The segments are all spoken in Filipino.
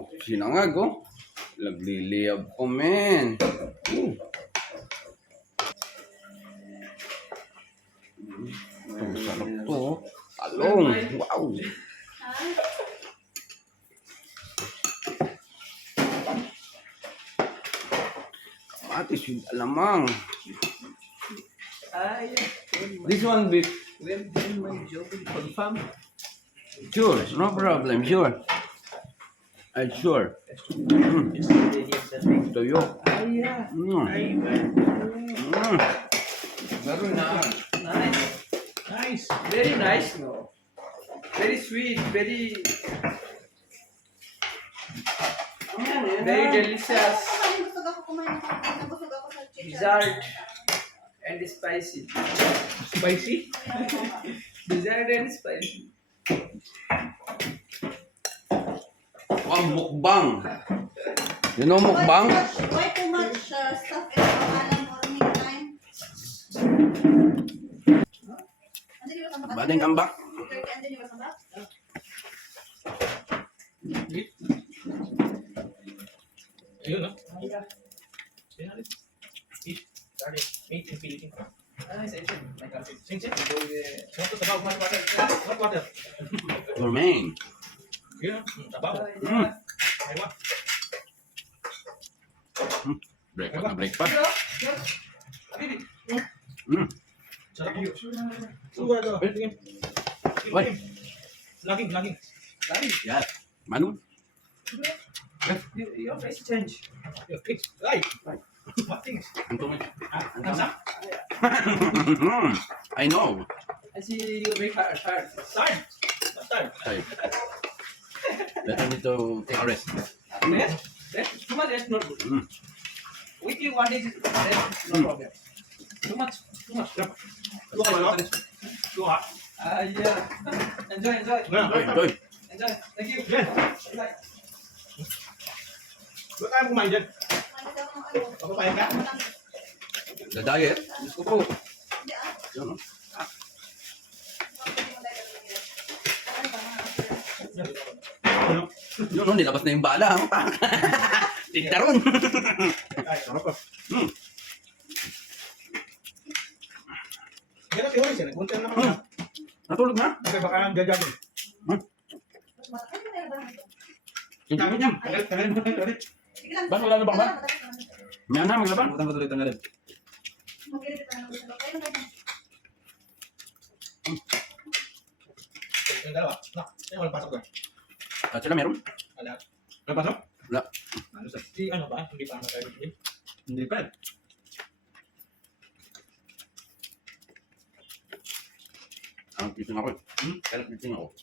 Oh, sinangag, oh. Nagliliyab ko, men. Ang sarap to, oh. Talong. Wow. Kamatis yung alamang. This one, beef. When my job will confirm. Sure, no problem, sure. I'm sure. Tuyo. Yeah. Very nice. Nice. Very nice, no? Very sweet, very delicious. Dessert and spicy. Spicy? Dessert and spicy. Oh, mukbang. You know mukbang? Why too much stuff in the morning time? Badeng kambak. Ayun, no? Meat in Philippines. Hot water. Gourmet. Yun, sabaw. Aywa. Breakfast na breakfast. Sarap yun. Sugar ito. What? Laging. Yes. Manu? Your face change. Your face. Right. What things? Anto mo. Tamsa? I know. I see you make hard. Start. Sorry. Better need to take a rest. Rest? Too much rest not good. Weekly 1 day rest, no problem. Too much. Too hot. Yeah. Enjoy. Enjoy. Thank you. Bye. Ba't tayo kumain dyan? Papapayag ka? The diet. Diyos ko po. Yun, no? Yun, no? Nilabas na yung bala. Tindaron. Ay, sarap pa. Yan ang si Horace, nagpunta na kami. Natulog na. Okay, baka ang gagawin. Kinjami niya. Tagalin. Ba, wala na ba ba? May anak, maglaban. Utang ko tuloy tanggalin. Yung dalawa. No, yung walang pasok doon. At sila meron? Wala. Walang pasok? Wala. Ano sa? Ano ba? Hindi pa tayo bibili? Hindi pa. Ang pising ako. Kaya pising ako.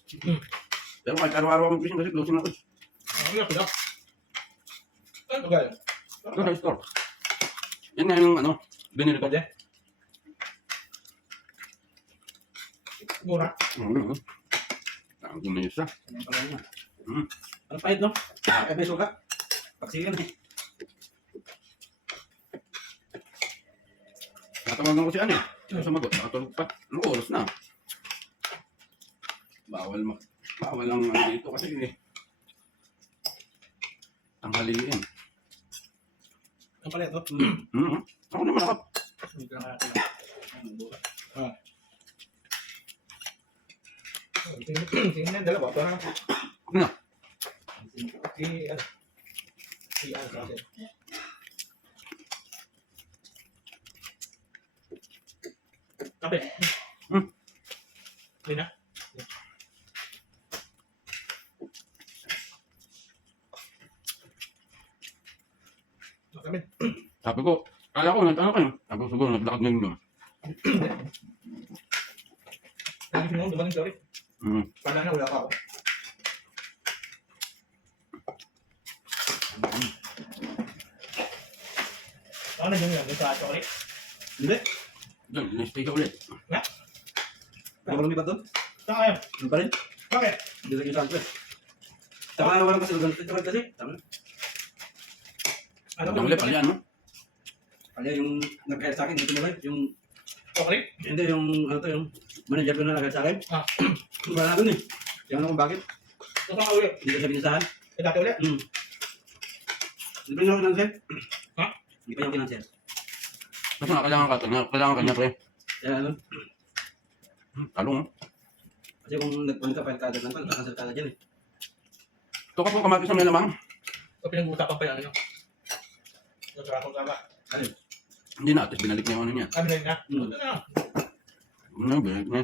Pero kahit araw-araw akong pising kasi closing ako. Ang hirap na. Ano ba galing? Ito sa store. Yan nga yung ano, binili ko. Mura. Ang gumisa. Ano pala niya? Ano pahit, no? Kaya beso ka? Pagsigan eh. Natawagan ko si ano eh. Sino sumagot? Nakatulog pa. Anong oras na? Bawal lang ano dito kasi eh. Tanghaliin. Ang pala ito? Ako naman ako. Hindi ka nakakita. Tingnan na yung dalawa. Parang Ano na? si ano sa akin. Kape. Hindi na. Kami. Sabi ko, kala ko nagtanong kayo. Sabi ko siguro naglakad ngayon doon. Lagi mo dumating sorry. Pala na wala pa ako. Ano na yun? Yung sa chocolate? Hindi. Diyan, in-stay ka ulit. Na? Ano ba lumipat doon? Saan kayo? Ano pa rin? Bakit? Hindi lang yung transfer. Saka walang kasi ganito kasi. Tama. Ano Ang ulit, pala yan, no? Kaya yung nag-hire sa akin, dito mo rin. Yung, chocolate? hindi, yung, ano to, yung manager ko na nag-hire sa akin. Ah. Wala na doon eh. Yung ano kung bakit? Saan ka ulit? Dito sa binisahan. Eh, dati ulit. Libre nga ako ng sir. Ha? Hindi pa yung kinansel. Basta nga, kailangan kanya, pre. Kaya ano? Talong, oh. Kasi kung nagpunta ka, file ka agad ng file, kakansel ka agad yan eh. Ito ka po kamatis na may lamang. So, pinag-uusapan pa yan, ano? Nagkakasama. Ayun. Hindi na, at binalik niya yung ano niya. Sabi na yun na. Hmm. Ito na. Ano, binalik niya.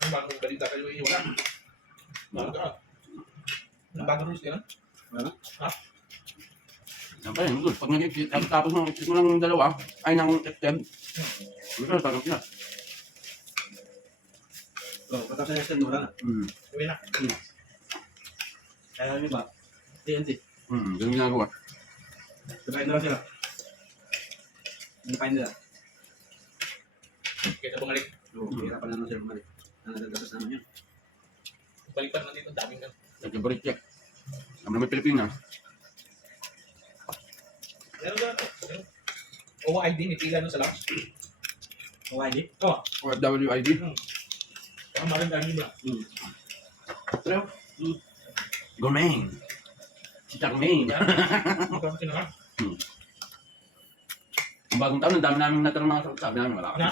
Ang bagong balita kayo yung iwan. Bago ka. Ang bagong rules ka na? Ano? Siyempre, good. Pag nag-exit, tapos ng exit mo ng dalawa, ay ng extend. Ito, parang siya. So, patapos na extend mo, wala na. Uwi na. Kaya ano ba? TNT. Ganun ginagawa. Dibayin na lang sila. Dibayin nila. Kaya bumalik. Oo, hirapan na lang sila bumalik. Nagagatas naman yun. Balik pa naman dito. Ang daming na. Nag-break check. Alam naman Pilipinas. Meron ba? OID, may pila nun sa lounge. OID? Oo. OFWID. Ang maraming dami ba? Pero, Gourmet. Si Charmaine. Magkakasin na ka. Ang bagong taon, ang dami namin natanong mga sabi namin, wala Na?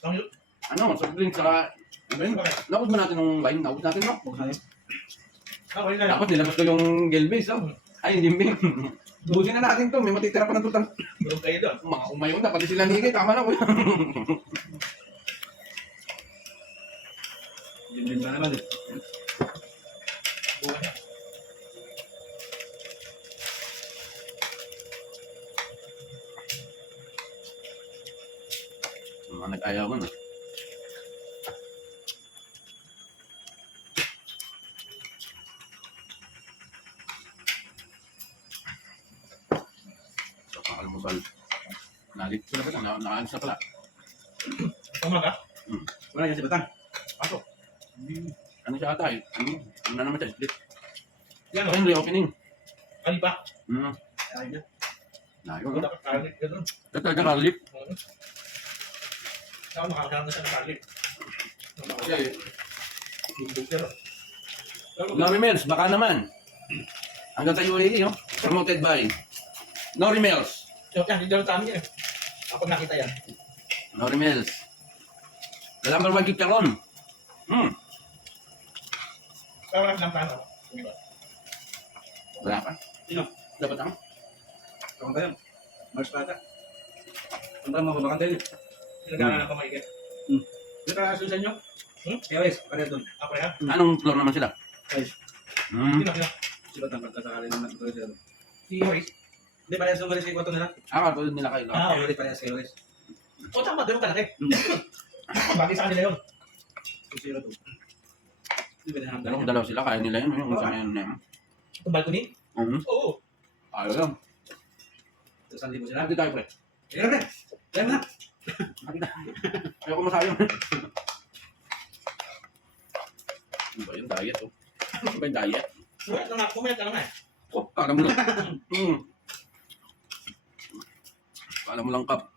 ka. Ang yun? Ano, soft drink, saka, ano yun? Naubos ba natin ng wine? Naubos natin, no? Huwag sa'yo. Wala na. Dapat nilabas ko yung gelbase, oh. Ay, hindi, Bing. Busin na natin to, may matitira pa ng tutang. Gulong kayo doon. Mga umayon na, pati sila nigay, tama na ko yan. Din ba naman eh. Buwan na. Mga nag-ayaw mo na. So, pakalmusal. Nalit ko na ba ito? Nakaalis na pala. Umaga? Wala yan si Batang. Pasok. Ano siya ata eh? Ano na naman siya? Split. Yan o. Ano reopening? Kali pa. Ayaw niya. Nayo, no? Dapat kalit ka doon. Ito talaga kalit. Saka makakaroon na siya ng kalit. Kasi, Pero, Nori Mills, baka naman. Hanggang sa UAE, no? Promoted by Nori Mills. so, yan, hindi lang sa amin yan. Kapag nakita yan. Nori Mills. The number one chicharon. Kaya wala silang plano. Diba? Wala pa. Sino? Dapat ako. Kung tayo. Mars Pata. Ang tama ko bakante niya. Pinagana ng pamaigit. Yung kakasusan niyo? Kaya wes, pareho doon. Ako yan. Anong floor naman sila? Guys, Sino? si Batang pagkasakali naman ito sila. Si Horace. Hindi, parehas yung walis kay Kwato nila. Katulad nila kayo. Ah, Walis, parehas kay walis. O, tama. Ganun kalaki. Bagay sa kanila yun. 202. Hindi ba nahamdan Pero kung niya? dalaw sila, kaya nila yun. Yung isa ngayon na yun. Itong balcony? Oo. Ayaw lang. 1,000 sila. Hindi tayo, pre. Kaya na, kaya na. Ayaw ko masayang. Ano ba yung diet, oh? Ano ba yung diet? Kumayat ka lang eh. Oh, kala mo lang. Kala mo lang, Kap.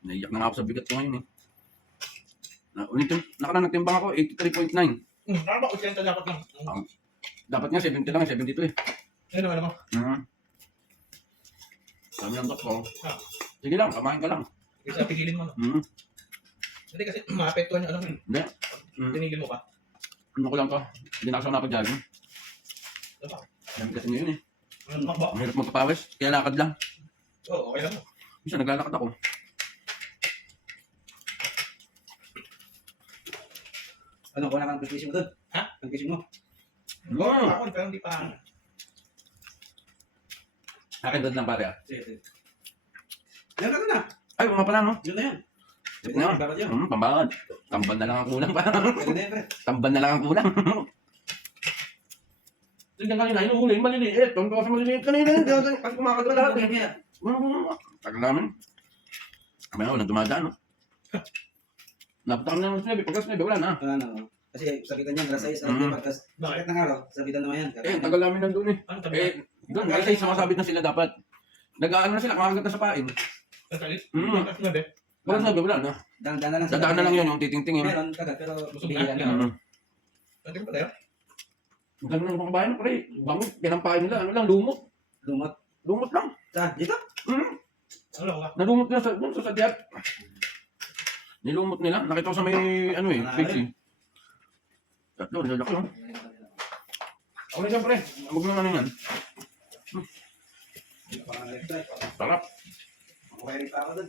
Naiyak na nga ako sa bigat ko ngayon, eh. Nakaraan nagtimbang ako, 83.9. Nakaba 80 dapat lang. Dapat nga 70 lang, 72 eh. Ano naman ako? Sabi ng doktor, Ah. sige lang, kamain ka lang. Isa pigilin mo. No? Hindi kasi maapektuhan yung ano. Hindi. Tinigil mo pa. Ano ko lang to, hindi na ako napag-jogging. Ano pa? Dami kasi ngayon eh. Ano ba? Ang hirap magpapawis, kaya lakad lang. Oo, okay lang mo. Isa naglalakad ako. Ano, wala kang pagkising mo doon? Ha? Pagkising mo? Oo. Ako, pero hindi pa. Akin doon lang pare ah. Sige, sige. Yan ka na. Ay, mga pala no? Yun na yan. Ito na. Bakit yun? Pambawad. Tamban na lang ang kulang pa. Pwede na yan, pre. Tamban na lang ang kulang. Tingnan kanina, inuhuli, maliliit. Tonto sa maliliit kanina. Kasi kumakagawa lahat eh. Kaya, Tagal namin. Kaya nga, walang dumadaan, no? Napunta kami ng Snebi. Pagka Snebi, wala na. Ano, kasi sabitan niya, alas 6, Mhm. pagkas Bakit? sakit ng araw, sabitan naman yan. Eh, tagal namin nandun eh. Ano tabi? Eh, doon, alas 6, sumasabit na sila dapat. Nag-aano na sila, kakagat na sa pain. Natalit? Mm. Bakit na, be? Wala Snebi, wala na. Dadaan na lang Dadaan na lang yun, yung titing-ting yun. Meron, kagat, pero Busog bihira na. na. Nandiyan pa tayo? Ang ganda ng mga kabayan, pre. Bango, kinampain nila. Ano lang, lumot. Lumot. Lumot lang. Sa, dito? Ano ka? Nalumot nila sa, doon sa sadyat. Nilumot nila. Nakita ko sa may, ano eh, pigs eh. Tatlo, nilalaki yun. Okay dyan, pre. Huwag na ano yan. Sarap. Wiring pa ako doon.